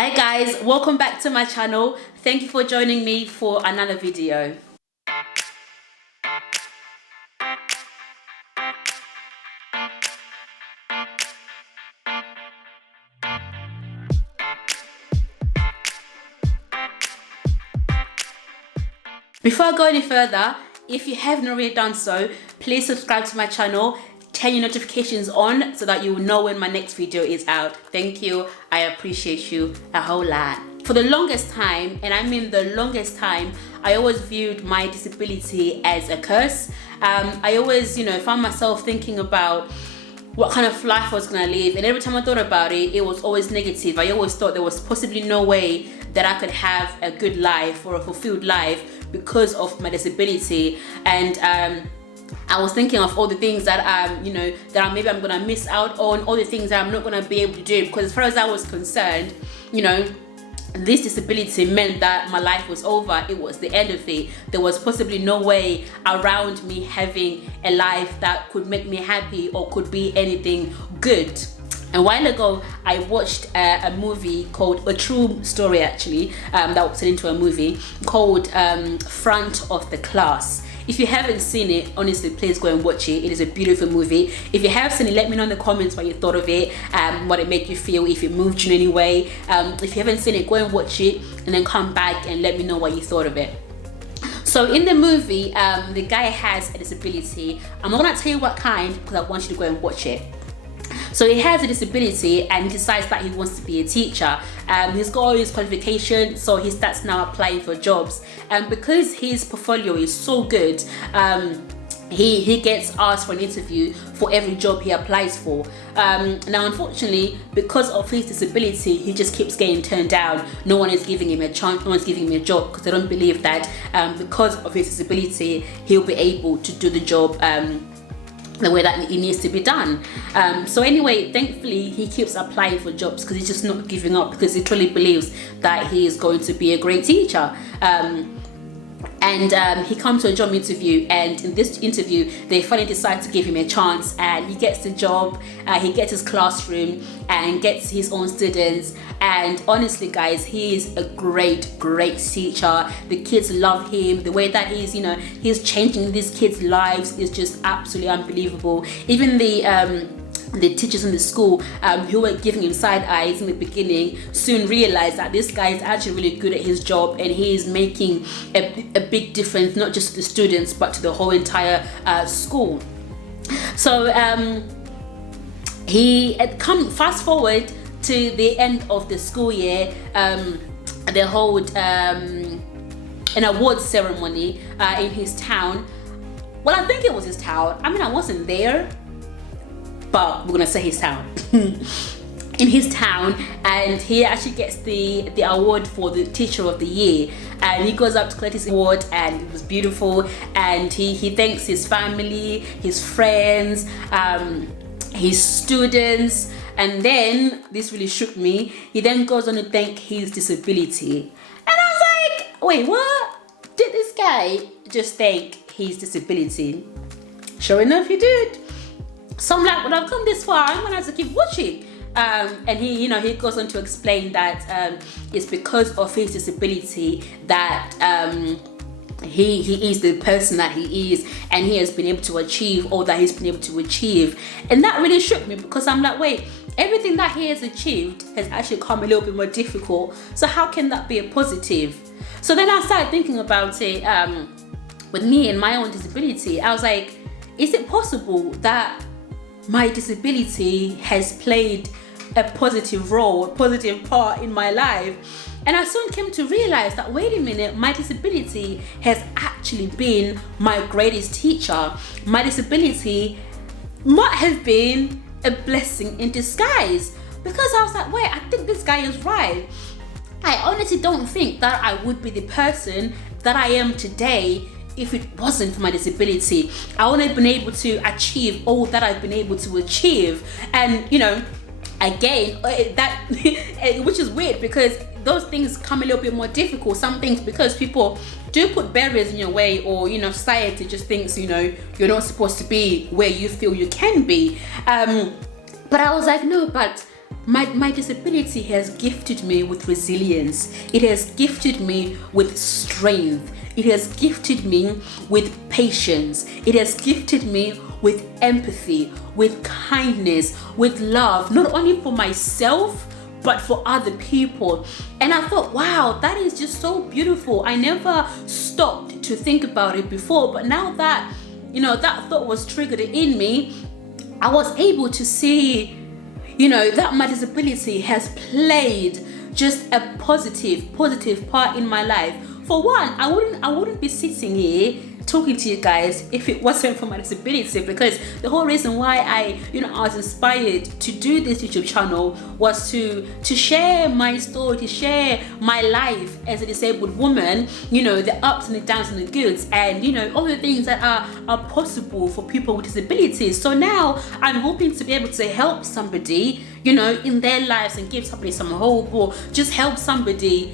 Hi guys, welcome back to my channel. Thank you for joining me for another video. Before I go any further, if you haven't already done so, please subscribe to my channel, turn your notifications on so that you will know when my next video is out. Thank you, I appreciate you a whole lot. For the longest time, and I mean the longest time, I always viewed my disability as a curse. I always, found myself thinking about what kind of life I was gonna live, and every time I thought about it, it was always negative. I always thought there was possibly no way that I could have a good life or a fulfilled life because of my disability. And I was thinking of all the things that that maybe I'm gonna miss out on, all the things that I'm not gonna be able to do, because as far as I was concerned, this disability meant that my life was over. It was the end of it. There was possibly no way around me having a life that could make me happy or could be anything good. A while ago, I watched a movie called, a true story actually, that was turned into a movie called Front of the Class. If you haven't seen it, honestly, please go and watch it. It is a beautiful movie. If you have seen it, let me know in the comments what you thought of it, what it made you feel, if it moved you in any way. If you haven't seen it, go and watch it and then come back and let me know what you thought of it. So in the movie, the guy has a disability. I'm not gonna tell you what kind because I want you to go and watch it. So he has a disability and he decides that he wants to be a teacher. He's got all his qualifications, so he starts now applying for jobs. And because his portfolio is so good, he gets asked for an interview for every job he applies for. Now, unfortunately, because of his disability, he just keeps getting turned down. No one is giving him a chance, no one's giving him a job because they don't believe that because of his disability, he'll be able to do the job the way that it needs to be done. So anyway, thankfully he keeps applying for jobs because he's just not giving up, because he truly believes that he is going to be a great teacher. And he comes to a job interview, and in this interview they finally decide to give him a chance, and he gets the job. He gets his classroom and gets his own students, and honestly guys, he is a great teacher. The kids love him. The way that he's changing these kids' lives is just absolutely unbelievable. Even the teachers in the school who were giving him side eyes in the beginning soon realized that this guy is actually really good at his job, and he is making a big difference, not just to the students but to the whole entire school. So fast forward to the end of the school year. They hold an awards ceremony in his town. Well, I think it was his town. I mean, I wasn't there, but we're gonna say his town. In his town, and he actually gets the award for the teacher of the year, and he goes up to collect his award, and it was beautiful. And he thanks his family, his friends, his students, and then this really shook me. He then goes on to thank his disability, and I was like, wait, what? Did this guy just thank his disability? Sure enough, he did. So I'm like, well, I've come this far, I'm gonna have to keep watching. And he goes on to explain that it's because of his disability that he is the person that he is, and he has been able to achieve all that he's been able to achieve. And that really shook me, because I'm like, wait, everything that he has achieved has actually come a little bit more difficult. So how can that be a positive? So then I started thinking about it with me and my own disability. I was like, is it possible that my disability has played a positive role, a positive part in my life? And I soon came to realize that, wait a minute, my disability has actually been my greatest teacher. My disability might have been a blessing in disguise, because I was like, wait, I think this guy is right. I honestly don't think that I would be the person that I am today if it wasn't for my disability. I wouldn't have been able to achieve all that I've been able to achieve. And again, that which is weird, because those things come a little bit more difficult. Some things, because people do put barriers in your way, or society just thinks you're not supposed to be where you feel you can be. But I was like, no, but my disability has gifted me with resilience. It has gifted me with strength. It has gifted me with patience. It has gifted me with empathy, with kindness, with love, not only for myself, but for other people. And I thought, wow, that is just so beautiful. I never stopped to think about it before, but now that, that thought was triggered in me, I was able to see, that my disability has played just a positive part in my life. For one, I wouldn't be sitting here talking to you guys if it wasn't for my disability, because the whole reason why I was inspired to do this YouTube channel was to share my story, to share my life as a disabled woman, the ups and the downs and the goods, and all the things that are possible for people with disabilities. So now I'm hoping to be able to help somebody, in their lives, and give somebody some hope, or just help somebody,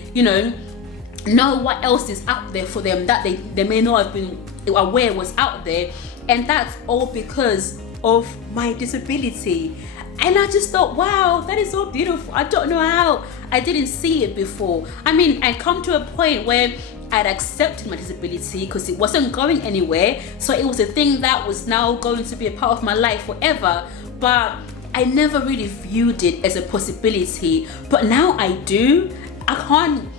know what else is out there for them that they may not have been aware was out there. And that's all because of my disability. And I just thought, wow, that is so beautiful. I don't know how I didn't see it before. I come to a point where I'd accepted my disability because it wasn't going anywhere, so it was a thing that was now going to be a part of my life forever. But I never really viewed it as a possibility, but now I do. I can't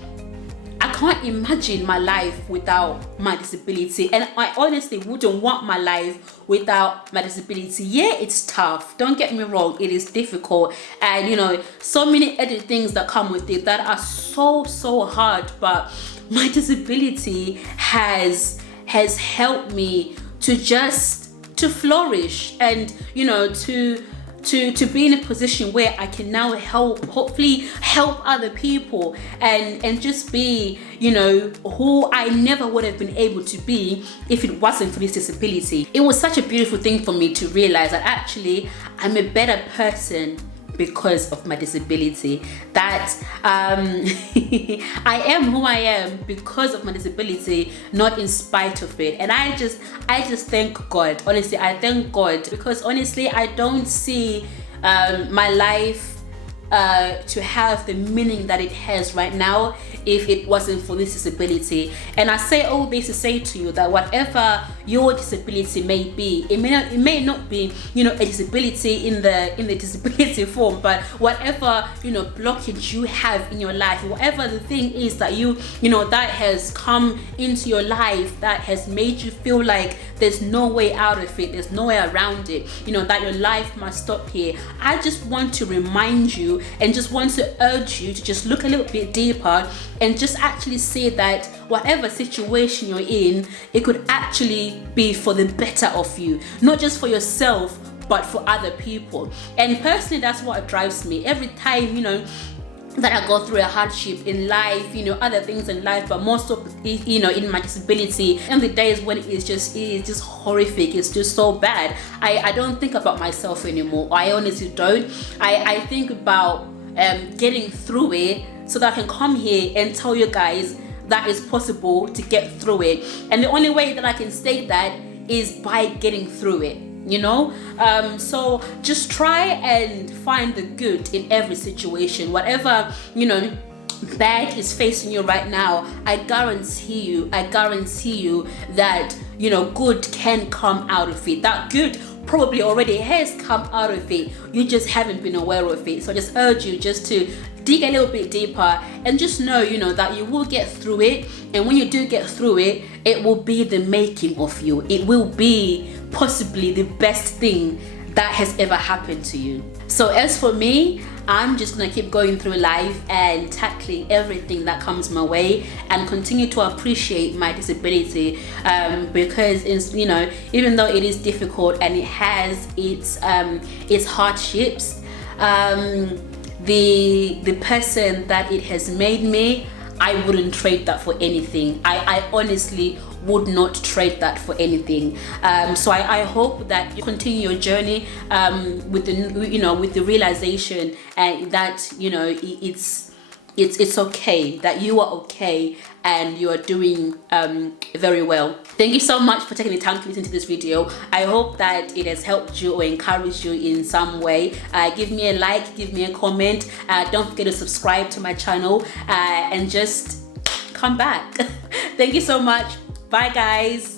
imagine my life without my disability, and I honestly wouldn't want my life without my disability. Yeah, it's tough, don't get me wrong, it is difficult, and so many other things that come with it that are so hard, but my disability has helped me to flourish, and to be in a position where I can now hopefully help other people, and just be, who I never would have been able to be if it wasn't for this disability. It was such a beautiful thing for me to realize that actually I'm a better person because of my disability, that I am who I am because of my disability, not in spite of it. And I just thank God. Honestly, I thank God, because honestly I don't see my life to have the meaning that it has right now if it wasn't for this disability. And I say all this to say to you that whatever your disability may be, it may not be a disability in the disability form, but whatever blockage you have in your life, whatever the thing is that that has come into your life that has made you feel like there's no way out of it, there's no way around it, that your life must stop here. I just want to remind you and just want to urge you to just look a little bit deeper and just actually see that whatever situation you're in, it could actually be for the better of you, not just for yourself but for other people. And personally, that's what drives me every time that I go through a hardship in life, other things in life, but most of in my disability, and the days when it is just horrific, it's just so bad, I don't think about myself anymore. I honestly don't. I think about getting through it so that I can come here and tell you guys that it's possible to get through it. And the only way that I can say that is by getting through it. So just try and find the good in every situation. Whatever bad is facing you right now, I guarantee you that good can come out of it. That good probably already has come out of it, you just haven't been aware of it. So I just urge you just to dig a little bit deeper and just know that you will get through it. And when you do get through it, it will be the making of you. It will be possibly the best thing that has ever happened to you. So as for me, I'm just gonna keep going through life and tackling everything that comes my way, and continue to appreciate my disability, because it's, even though it is difficult and it has its hardships, the person that it has made me, I wouldn't trade that for anything. I honestly would not trade that for anything. So I hope that you continue your journey with the realization that it's okay, that you are okay and you are doing very well. Thank you so much for taking the time to listen to this video. I hope that it has helped you or encouraged you in some way. Give me a like, give me a comment. Don't forget to subscribe to my channel and just come back. Thank you so much. Bye guys.